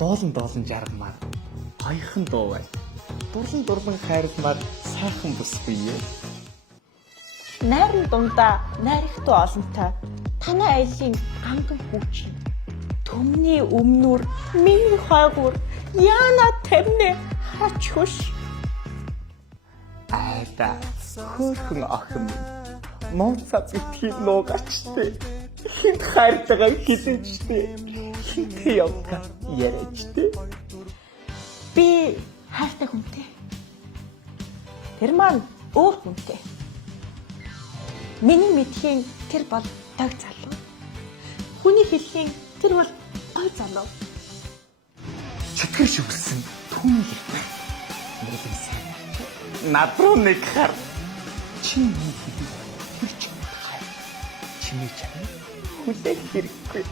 доолон жаргамаар гоёхан дуу бай. Дурлан хайрмаар сайхан бүсгүй юу? Найрын дундаа найрхтуу олонтой танай айлын ганган хүүч. Төмний өмнүр миний хойгуур яана тэрнэ харач хөш. Айда хөөрхөн охин нууцаа битгий нуугачтэй. Хинт хайртайгаа хилээчтэй. Хинтээ явка яриачтэй. Би хайртай хүнтэй. Тэр маань өөр хүнтэй. Миний мэдхийн тэр бол дог залуу. Хүний хэлхийн тэр бол гой залуу. Читгэр шүглсэн түүний хэрэг. Нэгэн сайн. Над руу нэг хар. Чи миний хэлийг тэр чамд хай. Чимээ чамд хүлээх хэрэггүй.